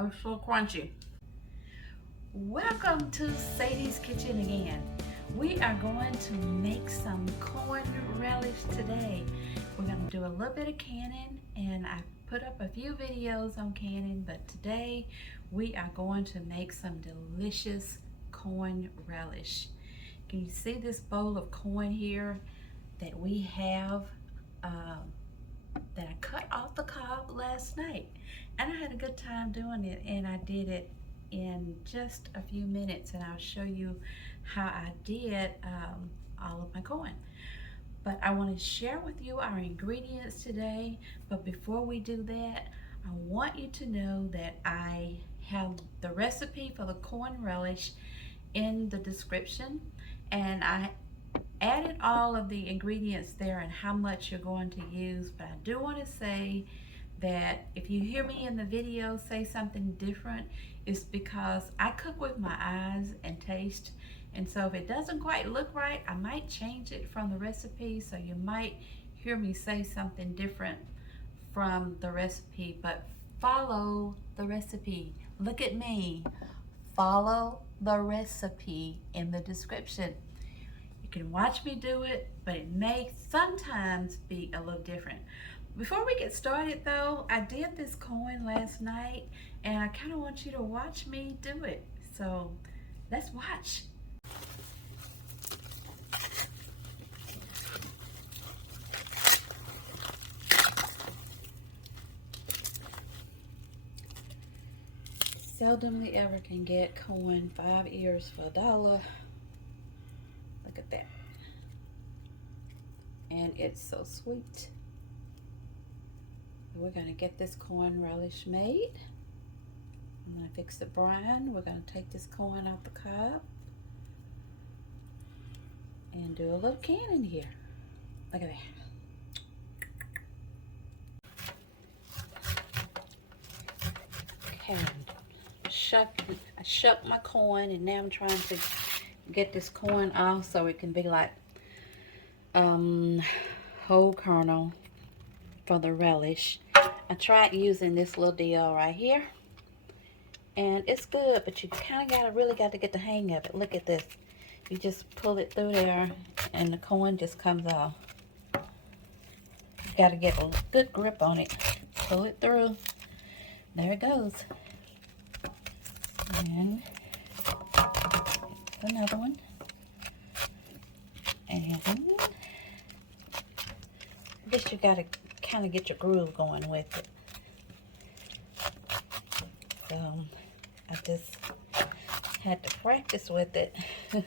Oh, so crunchy. Welcome to Sadie's Kitchen again. We are going to make some corn relish today. We're going to do a little bit of canning, and I put up a few videos on canning, but today we are going to make some delicious corn relish. Can you see this bowl of corn here that we have that I cut off the cob last night? And I had a good time doing it, and I did it in just a few minutes, and I'll show you how I did all of my corn. But I want to share with you our ingredients today. But before we do that, I want you to know that I have the recipe for the corn relish in the description, and I added all of the ingredients there and how much you're going to use. But I do want to say that if you hear me in the video say something different, it's because I cook with my eyes and taste, and so if it doesn't quite look right, I might change it from the recipe, so you might hear me say something different from the recipe. But follow the recipe. Look at me. Follow the recipe in the description. You can watch me do it, but it may sometimes be a little different. Before we get started though, I did this corn last night, and I kind of want you to watch me do it. So let's watch. Seldomly ever can get corn 5 ears for $1. Look at that. And it's so sweet. We're going to get this corn relish made. I'm going to fix the brine. We're going to take this corn off the cob and do a little canning here. Look at that. Okay, I shucked my corn, and now I'm trying to get this corn off so it can be like whole kernel for the relish. I tried using this little deal right here, and it's good, but you kind of really got to get the hang of it. Look at this. You just pull it through there, and the corn just comes off. You got to get a good grip on it. Pull it through. There it goes. And another one. And I guess you got to kind of get your groove going with it. So I just had to practice with it. But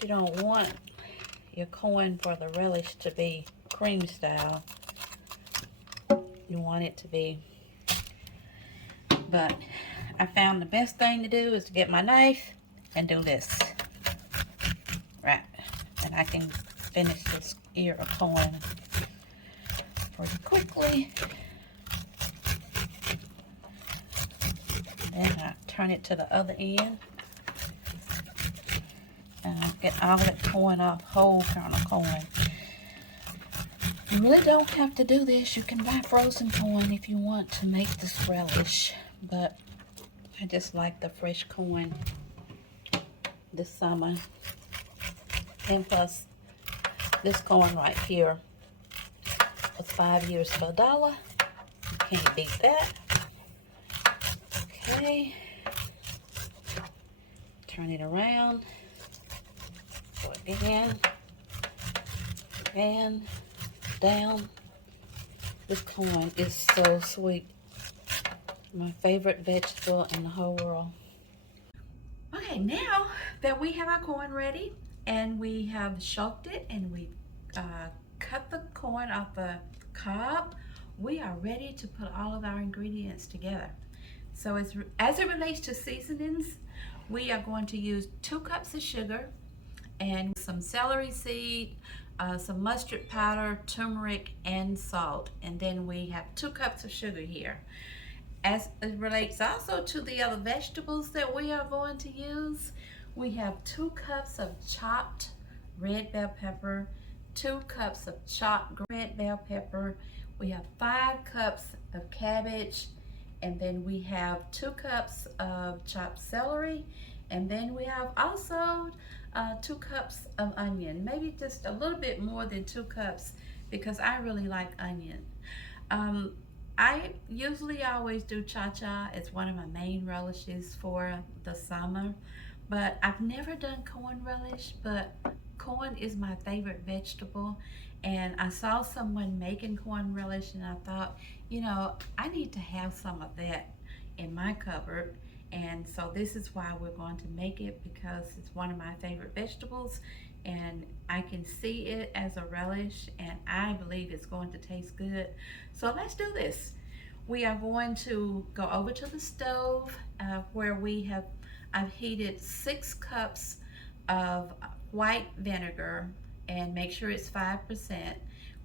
you don't want your corn for the relish to be cream style. You want it to be, but I found the best thing to do is to get my knife and do this. Right, and I can finish this ear of corn pretty quickly. Then I turn it to the other end, and I get all that corn off, whole kernel corn. You really don't have to do this. You can buy frozen corn if you want to make this relish, but I just like the fresh corn this summer. And plus, this corn right here was 5 years for $1. You can't beat that. Okay. Turn it around. Go again. And down. This corn is so sweet. My favorite vegetable in the whole world. Okay, now that we have our corn ready, and we have shucked it, and we cut the corn off the cob, we are ready to put all of our ingredients together. So as it relates to seasonings, we are going to use 2 cups of sugar and some celery seed, some mustard powder, turmeric, and salt. And then we have 2 cups of sugar here. As it relates also to the other vegetables that we are going to use, we have 2 cups of chopped red bell pepper, 2 cups of chopped red bell pepper. We have 5 cups of cabbage And then we have 2 cups of chopped celery. And then we have also 2 cups of onion, maybe just a little bit more than 2 cups because I really like onion. Um, I usually always do cha-cha. It's one of my main relishes for the summer, but I've never done corn relish, but corn is my favorite vegetable, and I saw someone making corn relish and I thought, you know, I need to have some of that in my cupboard. And so this is why we're going to make it, because it's one of my favorite vegetables and I can see it as a relish and I believe it's going to taste good. So let's do this. We are going to go over to the stove where I've heated 6 cups of white vinegar, and make sure it's 5%.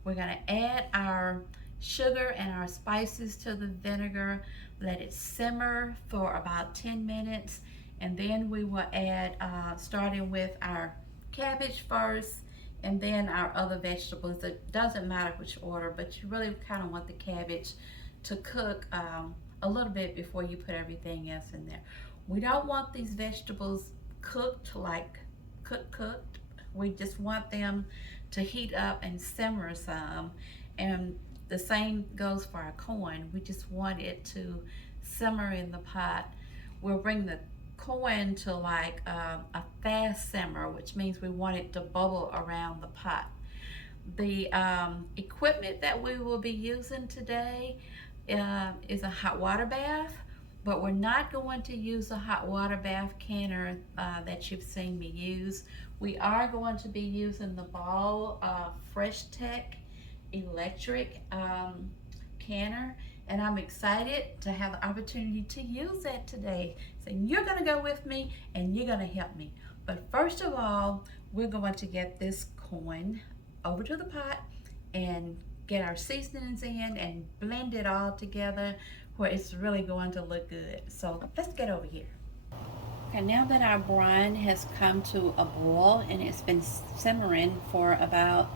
We're going to add our sugar and our spices to the vinegar, let it simmer for about 10 minutes, and then we will add, starting with our cabbage first, and then our other vegetables. It doesn't matter which order, but you really kind of want the cabbage to cook a little bit before you put everything else in there. We don't want these vegetables cooked, like cooked. We just want them to heat up and simmer some. And the same goes for our corn. We just want it to simmer in the pot. We'll bring the corn to like a fast simmer, which means we want it to bubble around the pot. The equipment that we will be using today is a hot water bath, but we're not going to use a hot water bath canner that you've seen me use. We are going to be using the Ball Fresh Tech electric canner, and I'm excited to have the opportunity to use that today. So you're going to go with me and you're going to help me. But first of all, we're going to get this corn over to the pot and get our seasonings in and blend it all together where it's really going to look good. So let's get over here. Okay, now that our brine has come to a boil and it's been simmering for about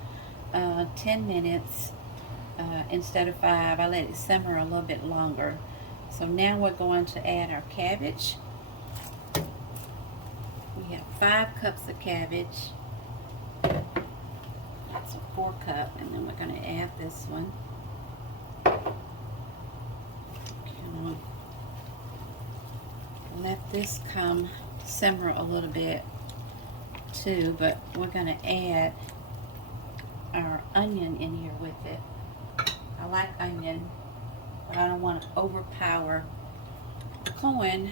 10 minutes instead of 5, I let it simmer a little bit longer. So now we're going to add our cabbage. We have 5 cups of cabbage. That's a 4 cup, and then we're going to add this one. Let this come simmer a little bit too, but we're going to add our onion in here with it. I like onion, but I don't want to overpower the corn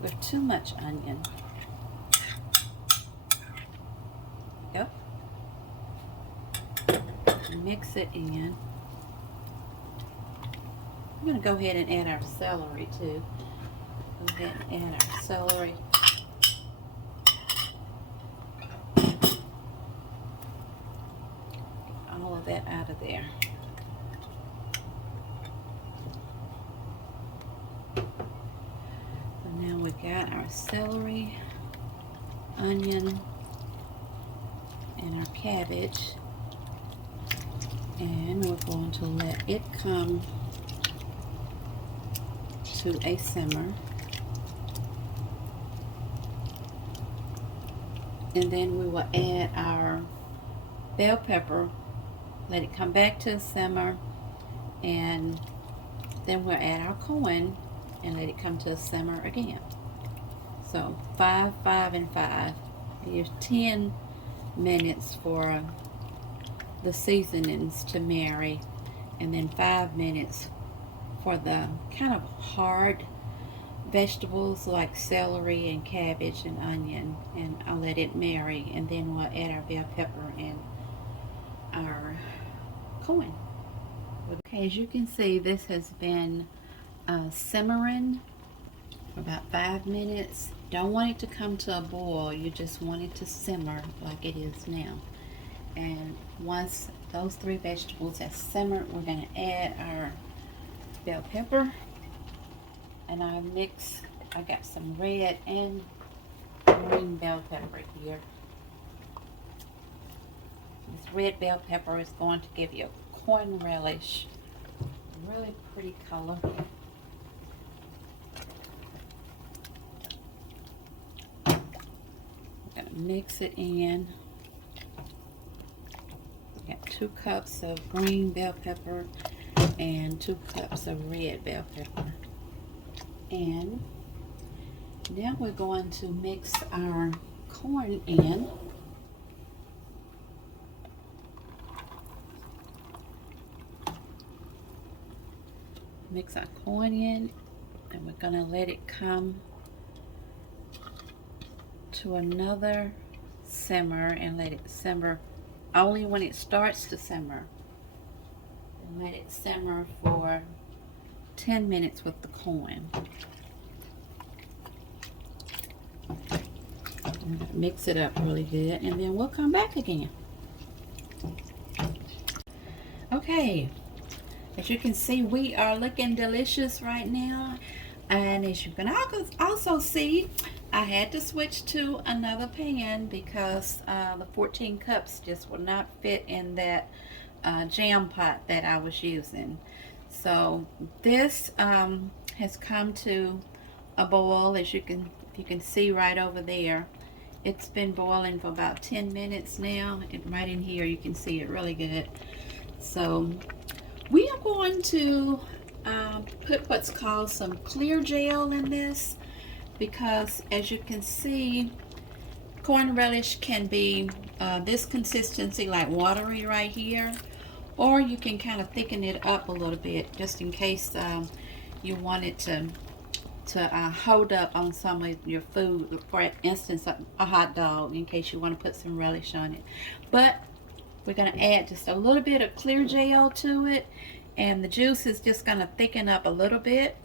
with too much onion. Yep. Mix it in. I'm going to go ahead and add our celery too. Go ahead and add our celery. Get all of that out of there. So now we've got our celery, onion, and our cabbage. And we're going to let it come to a simmer. And then we will add our bell pepper, let it come back to a simmer, and then we'll add our corn and let it come to a simmer again. So 5, 5, and 5. Here's 10 minutes for the seasonings to marry, and then 5 minutes for the kind of hard vegetables like celery and cabbage and onion, and I'll let it marry, and then we'll add our bell pepper and our corn. Okay, as you can see, this has been simmering for about 5 minutes. Don't want it to come to a boil, you just want it to simmer like it is now. And once those 3 vegetables have simmered, we're going to add our bell pepper. And I got some red and green bell pepper here. This red bell pepper is going to give you a corn relish really pretty color. I'm gonna mix it in. Got 2 cups of green bell pepper and 2 cups of red bell pepper. And now we're going to mix our corn in. Mix our corn in, and we're going to let it come to another simmer and let it simmer only when it starts to simmer. And let it simmer for 10 minutes with the corn. Mix it up really good, and then we'll come back again. Okay, as you can see, we are looking delicious right now. And as you can also see, I had to switch to another pan because the 14 cups just will not fit in that jam pot that I was using. So this has come to a boil, as you can see right over there. It's been boiling for about 10 minutes now, and right in here you can see it really good. So we are going to put what's called some clear gel in this, because as you can see, corn relish can be this consistency, like watery right here, or you can kind of thicken it up a little bit just in case you want it to hold up on some of your food, for instance a hot dog, in case you want to put some relish on it. But we're going to add just a little bit of clear gel to it, and the juice is just going to thicken up a little bit,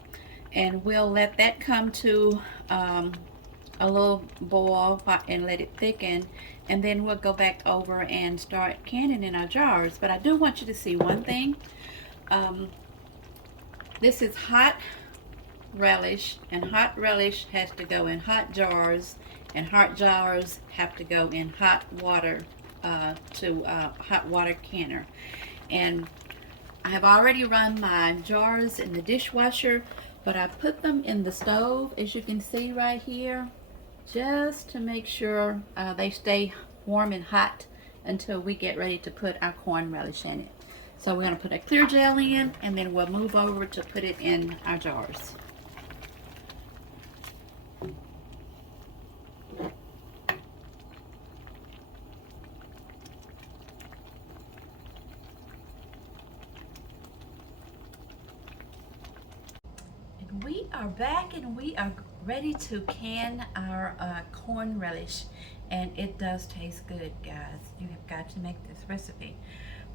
and we'll let that come to a little boil and let it thicken, and then we'll go back over and start canning in our jars. But I do want you to see one thing. This is hot relish, and hot relish has to go in hot jars, and hot jars have to go in hot water to hot water canner. And I have already run my jars in the dishwasher, but I put them in the stove, as you can see right here, just to make sure they stay warm and hot until we get ready to put our corn relish in it. So we're going to put a clear gel in, and then we'll move over to put it in our jars. We are back, and we are ready to can our corn relish, and it does taste good, guys. You have got to make this recipe.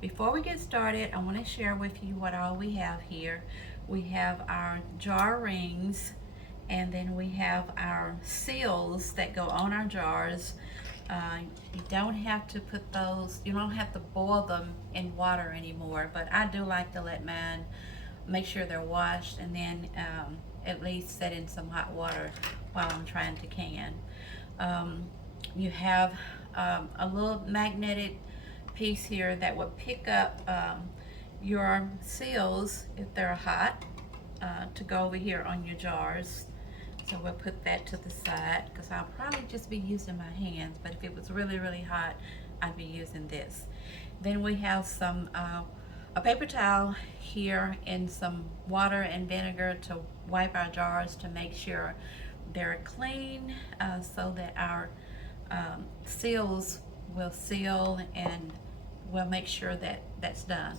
Before we get started, I want to share with you what all we have here. We have our jar rings, and then we have our seals that go on our jars. You don't have to put those, you don't have to boil them in water anymore, but I do like to let mine, make sure they're washed, and then at least set in some hot water while I'm trying to can. You have a little magnetic piece here that will pick up your seals if they're hot, to go over here on your jars. So we'll put that to the side, because I'll probably just be using my hands, but if it was really, really hot, I'd be using this. Then we have some a paper towel here and some water and vinegar to wipe our jars to make sure they're clean, so that our seals will seal, and we'll make sure that that's done.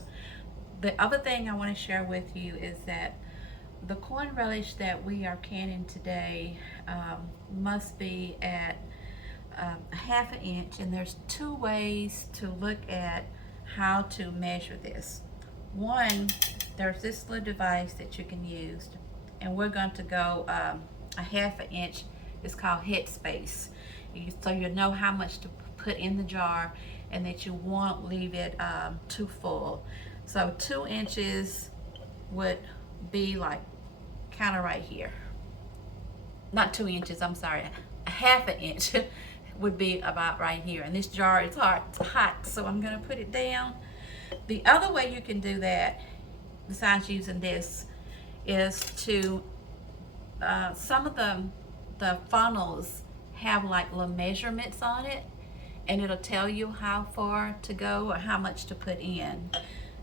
The other thing I want to share with you is that the corn relish that we are canning today must be at a ½ inch, and there's 2 ways to look at how to measure this. One, there's this little device that you can use, and we're going to go a ½ inch. It's called head space, so you know how much to put in the jar, and that you won't leave it too full. So 2 inches would be like kind of right here. Not 2 inches, I'm sorry, a ½ inch would be about right here. And this jar is hot, so I'm going to put it down. The other way you can do that besides using this, is to, some of the funnels have like little measurements on it, and it'll tell you how far to go or how much to put in.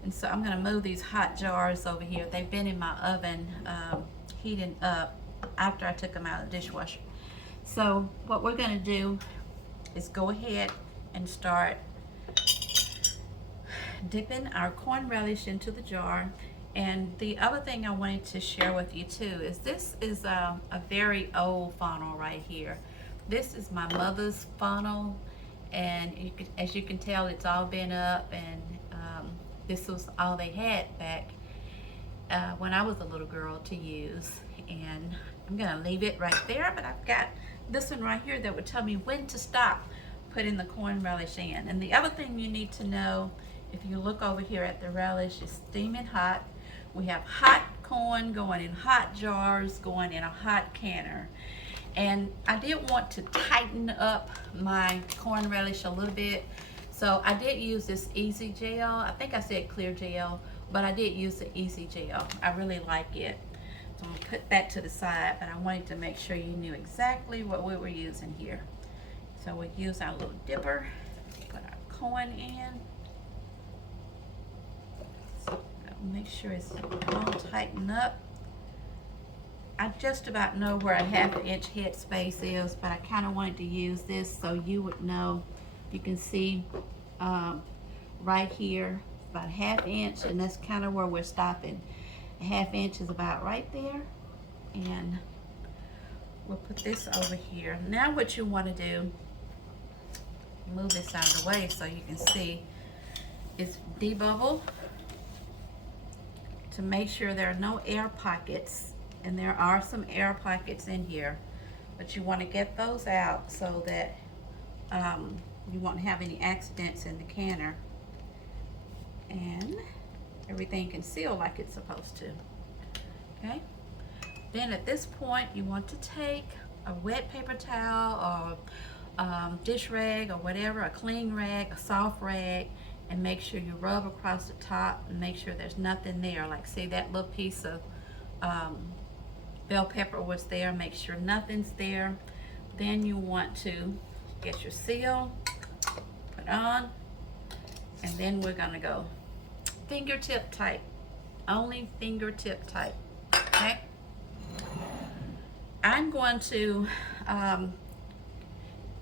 And so I'm going to move these hot jars over here. They've been in my oven heating up after I took them out of the dishwasher. So what we're going to do is go ahead and start dipping our corn relish into the jar. And the other thing I wanted to share with you too is this is a very old funnel right here. This is my mother's funnel, and as you can tell, it's all been up, and this was all they had back when I was a little girl to use. And I'm gonna leave it right there, but I've got this one right here that would tell me when to stop putting the corn relish in. And the other thing you need to know, if you look over here at the relish, it's steaming hot. We have hot corn going in hot jars, going in a hot canner. And I did want to tighten up my corn relish a little bit, so I did use this Easy Gel. I think I said clear gel, but I did use the Easy Gel. I really like it. So I'm gonna put that to the side, but I wanted to make sure you knew exactly what we were using here. So we use our little dipper, put our corn in. So make sure it's all tightened up. I just about know where a 1/2 inch head space is, but I kind of wanted to use this so you would know. You can see right here, about 1/2 inch, and that's kind of where we're stopping. A 1/2 inch is about right there, and we'll put this over here. Now what you want to do, move this out of the way so you can see, is debubble to make sure there are no air pockets, and there are some air pockets in here, but you want to get those out so that you won't have any accidents in the canner, and everything can seal like it's supposed to. Okay, then at this point you want to take a wet paper towel or dish rag or whatever, a clean rag, a soft rag, and make sure you rub across the top and make sure there's nothing there. Like, see that little piece of bell pepper was there, make sure nothing's there. Then you want to get your seal, put on, and then we're gonna go fingertip tight, only fingertip tight. Okay, I'm going to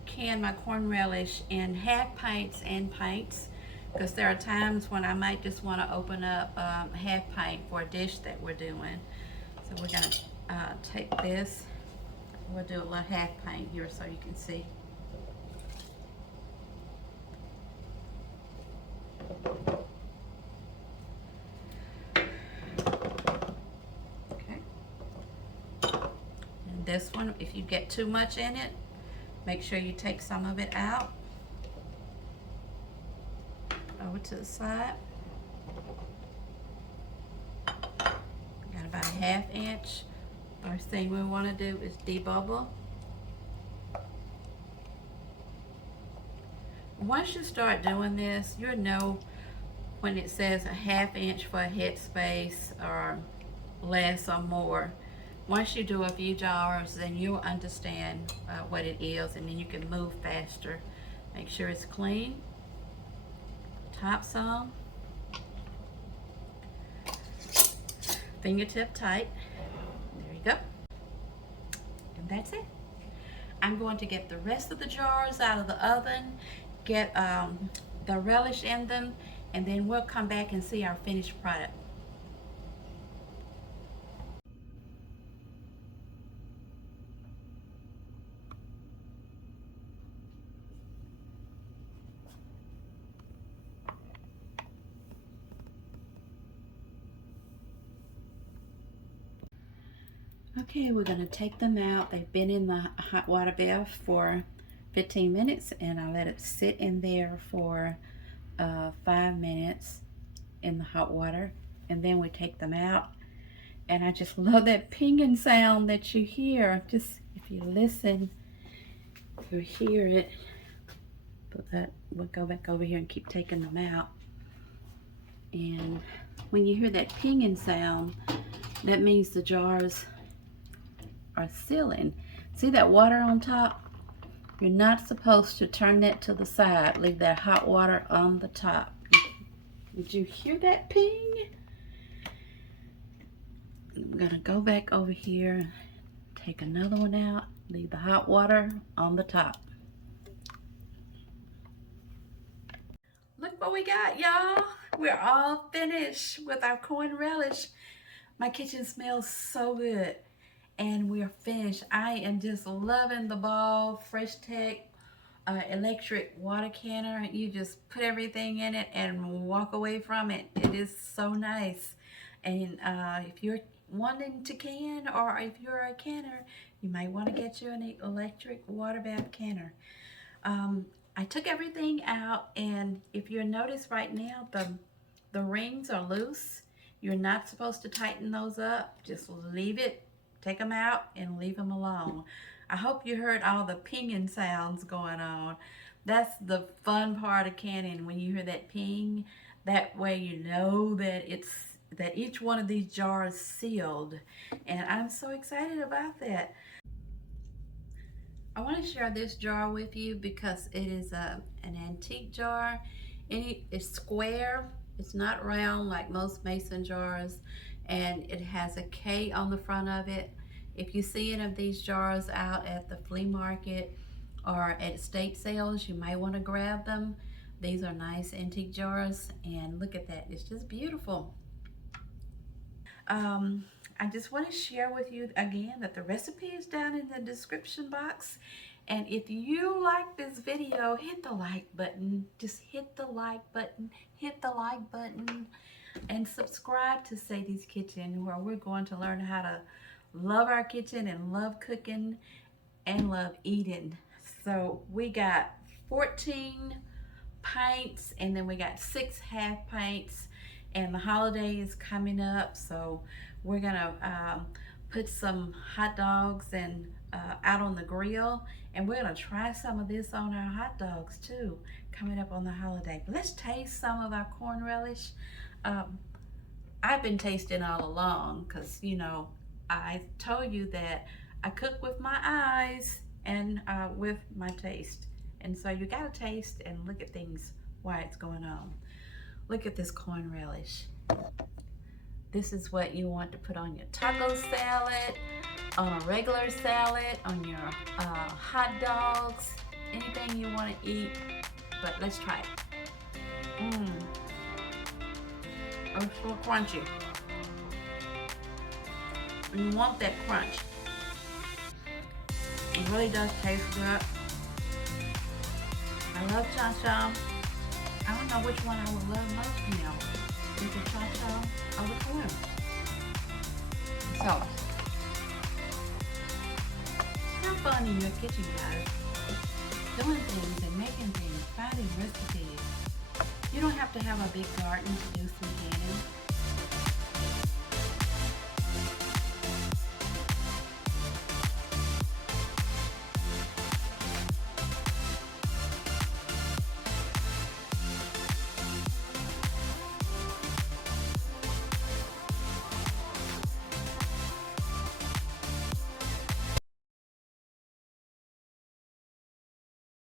can my corn relish in 1/2 pints and pints, because there are times when I might just want to open up 1/2 pint for a dish that we're doing. So we're gonna take this, we'll do a little 1/2 pint here so you can see. Okay, and this one, if you get too much in it, make sure you take some of it out, over to the side. Got about a 1/2 inch. First thing we want to do is debubble. Once you start doing this, you'll know when it says a 1/2 inch for a head space or less or more. Once you do a few jars, then you'll understand what it is, and then you can move faster. Make sure it's clean. Top some. Fingertip tight. There you go. And that's it. I'm going to get the rest of the jars out of the oven, get the relish in them, and then we'll come back and see our finished product. Okay, we're going to take them out. They've been in the hot water bath for 15 minutes, and I let it sit in there for 5 minutes in the hot water, and then we take them out. And I just love that pinging sound that you hear. Just if you listen, you hear it. But that, we'll go back over here and keep taking them out. And when you hear that pinging sound, that means the jars are sealing. See that water on top? You're not supposed to turn that to the side. Leave that hot water on the top. Did you hear that ping? I'm gonna go back over here, take another one out, leave the hot water on the top. Look what we got, y'all. We're all finished with our corn relish. My kitchen smells so good. And we're finished. I am just loving the Ball Fresh Tech electric water canner. You just put everything in it and walk away from it. It is so nice. And if you're wanting to can, or if you're a canner, you might want to get you an electric water bath canner. I took everything out, and if you notice right now, the rings are loose. You're not supposed to tighten those up. Just leave it, take them out, and leave them alone. I hope you heard all the pinging sounds going on. That's the fun part of canning, when you hear that ping. That way you know that that each one of these jars is sealed. And I'm so excited about that. I want to share this jar with you because it is an antique jar. It's square. It's not round like most mason jars, and it has a K on the front of it. If you see any of these jars out at the flea market or at estate sales, you might want to grab them. These are nice antique jars, and look at that. It's just beautiful. I just want to share with you again that the recipe is down in the description box. And if you like this video, hit the like button. Just hit the like button, hit the like button, and subscribe to Sadie's Kitchen, where we're going to learn how to love our kitchen and love cooking and love eating. So we got 14 pints, and then we got 6 half pints, and the holiday is coming up, so we're gonna put some hot dogs and out on the grill, and we're gonna try some of this on our hot dogs too, coming up on the holiday. But let's taste some of our corn relish. I've been tasting all along, because you know, I told you that I cook with my eyes and with my taste. And so you gotta taste and look at things while it's going on. Look at this corn relish. This is what you want to put on your taco salad, on a regular salad, on your hot dogs, anything you want to eat. But let's try it. It's so crunchy. You want that crunch. It really does taste good. I love cha-cha. I don't know which one I would love most now. Either cha-cha or the corn. So, have fun in your kitchen, guys. Doing things and making things, finding recipes. You don't have to have a big garden to do some canning.